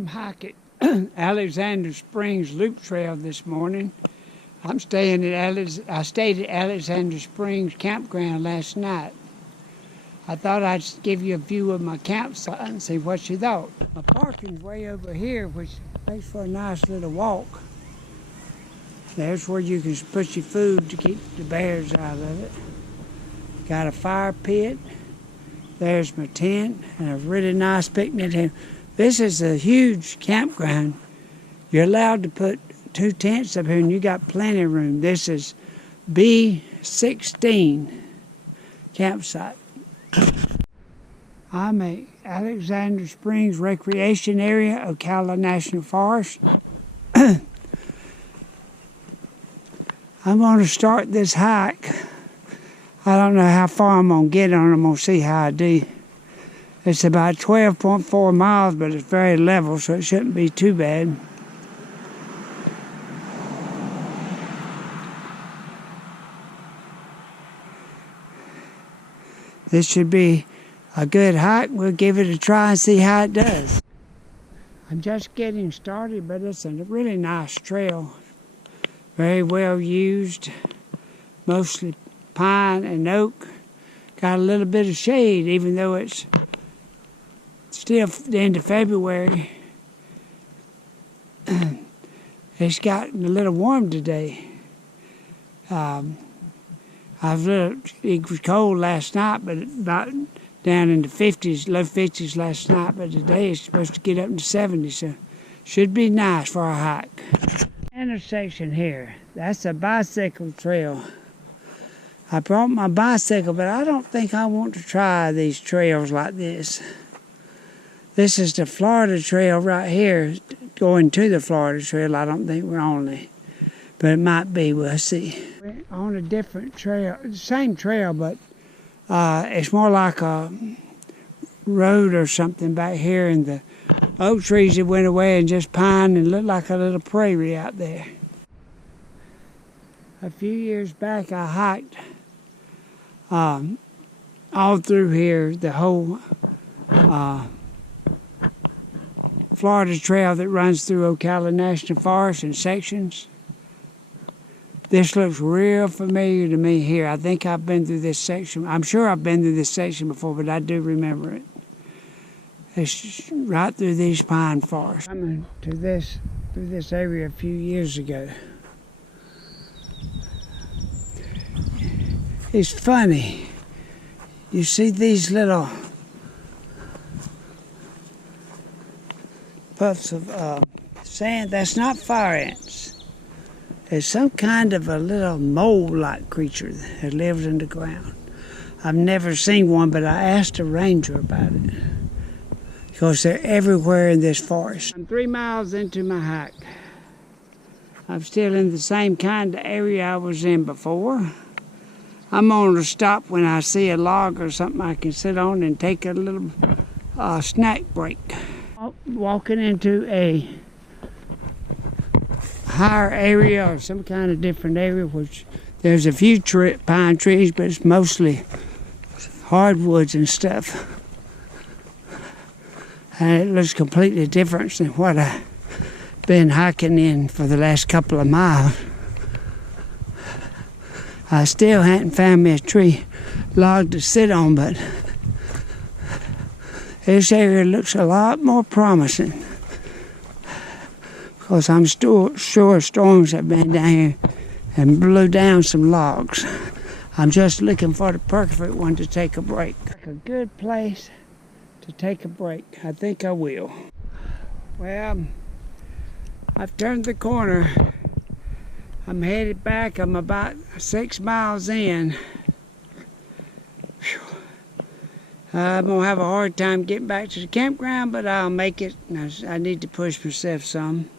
same hike at Alexander Springs Loop Trail this morning. I stayed at Alexander Springs Campground last night. I thought I'd give you a view of my campsite and see what you thought. My parking's way over here, which makes for a nice little walk. There's where you can put your food to keep the bears out of it. Got a fire pit. There's my tent and a really nice picnic table. This is a huge campground. You're allowed to put 2 tents up here and you got plenty of room. This is B16 campsite. I'm at Alexander Springs Recreation Area, Ocala National Forest. I'm going to start this hike. I don't know how far I'm going to get on it. I'm going to see how I do. It's about 12.4 miles, but it's very level, so it shouldn't be too bad. This should be a good hike. We'll give it a try and see how it does. I'm just getting started, but it's a really nice trail. Very well used, mostly pine and oak. Got a little bit of shade, even though it's still the end of February. It's gotten a little warm today. It was cold last night, but about down in the 50s, low 50s last night. But today it's supposed to get up into 70s, so should be nice for a hike. Intersection here, that's a bicycle trail. I brought my bicycle, but I don't think I want to try these trails like this. This is the Florida Trail right here, going to the Florida Trail. I don't think we're on it, but it might be, we'll see. We're on a different trail, same trail, but it's more like a road or something back here, and the oak trees that went away and just pine and looked like a little prairie out there. A few years back I hiked all through here, the whole Florida Trail that runs through Ocala National Forest in sections. This looks real familiar to me here. I think I've been through this section. I'm sure I've been through this section before, but I do remember it. It's right through these pine forests. I came to through this area a few years ago. It's funny. You see these little puffs of sand? That's not fire ants. It's some kind of a little mole-like creature that lives in the ground. I've never seen one, but I asked a ranger about it, because they're everywhere in this forest. I'm 3 miles into my hike. I'm still in the same kind of area I was in before. I'm going to stop when I see a log or something I can sit on and take a little snack break. Walking into a higher area or some kind of different area, which there's a few pine trees, but it's mostly hardwoods and stuff. And it looks completely different than what I've been hiking in for the last couple of miles. I still hadn't found me a tree log to sit on, but this area looks a lot more promising, because I'm sure storms have been down here and blew down some logs. I'm just looking for the perfect one to take a break. A good place to take a break. I think I will. Well, I've turned the corner. I'm headed back. I'm about 6 miles in. Whew. I'm gonna have a hard time getting back to the campground, but I'll make it. I need to push myself some.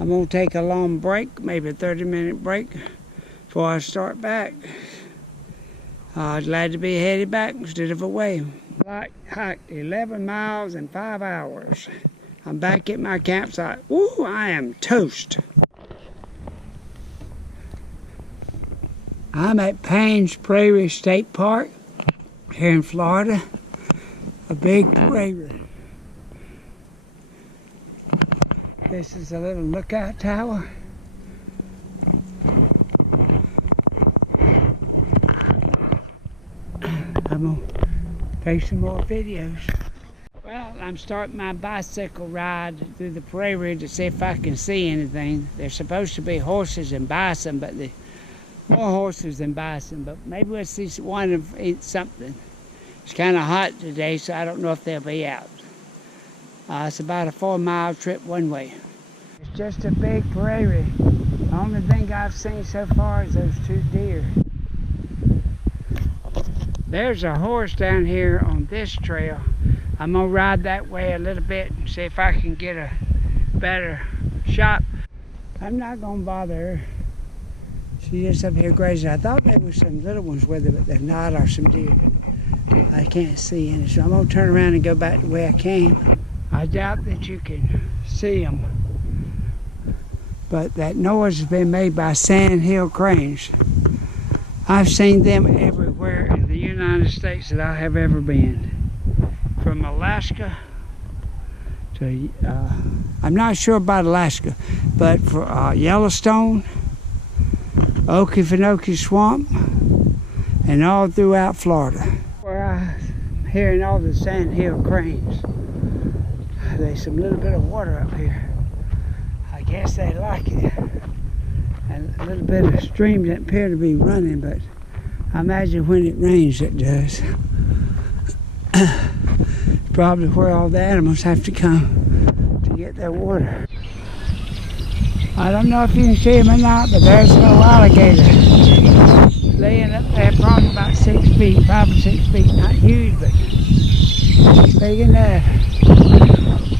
I'm gonna take a long break, maybe a 30-minute break before I start back. Glad to be headed back instead of away. I hiked 11 miles in 5 hours. I'm back at my campsite. Woo, I am toast. I'm at Paynes Prairie State Park here in Florida. A big prairie. This is a little lookout tower. I'm gonna take some more videos. Well, I'm starting my bicycle ride through the prairie to see if I can see anything. There's supposed to be horses and bison, but more horses than bison, but maybe we'll see one of eat something. It's kind of hot today, so I don't know if they'll be out. It's about a 4-mile trip one way. It's just a big prairie. The only thing I've seen so far is those 2 deer. There's a horse down here on this trail. I'm gonna ride that way a little bit and see if I can get a better shot. I'm not gonna bother her. She's just up here grazing. I thought there was some little ones with her, but they're not, or some deer. I can't see any, so I'm gonna turn around and go back the way I came. I doubt that you can see them, but that noise has been made by sandhill cranes. I've seen them everywhere in the United States that I have ever been. From Alaska to, I'm not sure about Alaska, but for Yellowstone, Okefenokee Swamp, and all throughout Florida. Where I'm hearing all the sandhill cranes. There's some little bit of water up here. I guess they like it. And a little bit of stream that appear to be running, but I imagine when it rains it does. Probably where all the animals have to come to get their water. I don't know if you can see them or not, but there's a little alligator laying up there, probably about 6 feet, 5 or 6 feet. Not huge, but big enough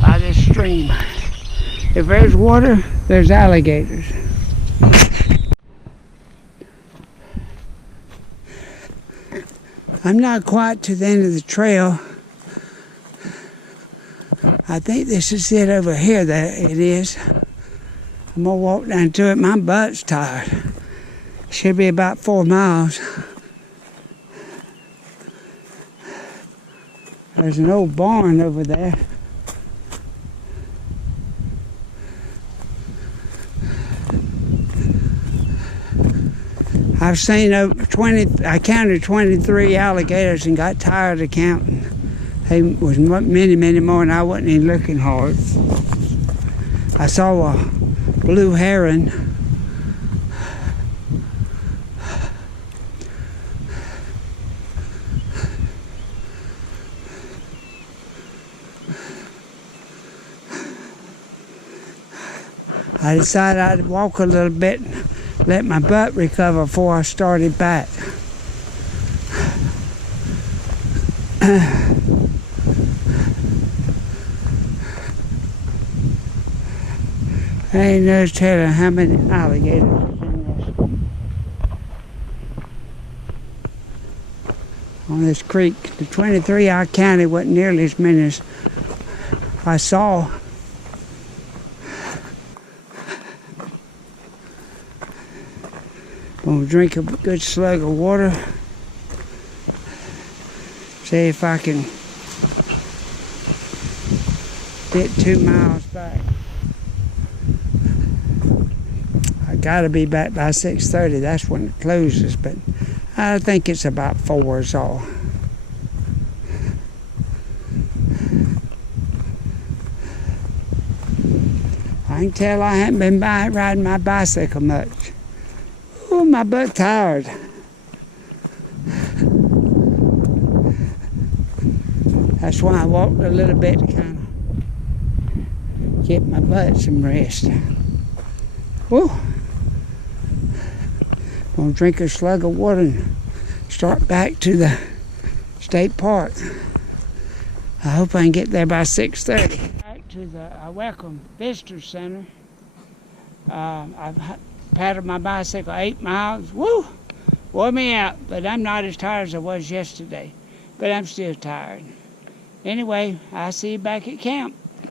by this stream. If there's water, there's alligators. I'm not quite to the end of the trail. I think this is it over here that it is. I'm gonna walk down to it. My butt's tired. Should be about 4 miles. There's an old barn over there. I've seen over 20, I counted 23 alligators and got tired of counting. There was many, many more, and I wasn't even looking hard. I saw a blue heron. I decided I'd walk a little bit, let my butt recover before I started back. I ain't no telling how many alligators is in this. On this creek. The 23 I counted wasn't nearly as many as I saw. I'm gonna drink a good slug of water. See if I can get 2 miles back. I gotta be back by 6:30. That's when it closes, but I think it's about 4 is all. I can tell I haven't been riding my bicycle much. Oh, my butt tired. That's why I walked a little bit to kind of get my butt some rest. Woo! I'm gonna drink a slug of water and start back to the state park. I hope I can get there by 6:30. Back to the Welcome Visitor Center. I've paddled my bicycle 8 miles. Woo! Wore me out, but I'm not as tired as I was yesterday. But I'm still tired. Anyway, I'll see you back at camp.